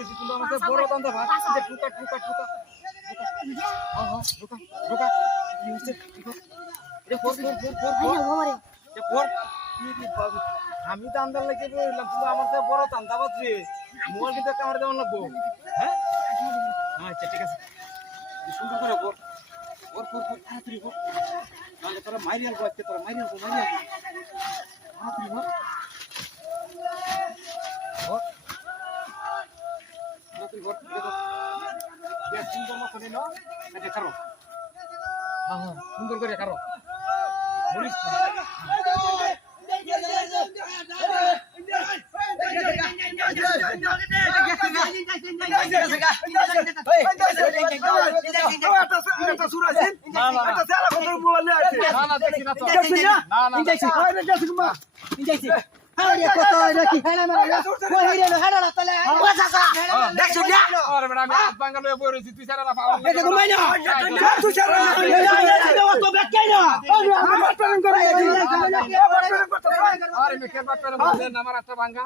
হইছি কিন্তু আমাদের বড় দান্দা ভাত টুকা টুকা টুকা হ্যাঁ টুকা টুকা কি হইছে এটা ফোর আমি দান্দার লাগে বললাম কিন্তু আমার তো বড় দান্দা বাদ রে মোবাইল কিন্তু কামার দেওয়া লাগবো হ্যাঁ আচ্ছা ঠিক আছে সুন্দর করে ফোর ফোর ফোর ফোর তাড়াতাড়ি ফোর নাহলে তোরা মাইরিয়াল গো আজকে তোরা মাইরিয়াল তাড়াতাড়ি ফোর সুন্দর করে কারো বলিস আমার একটা ভাঙ্গা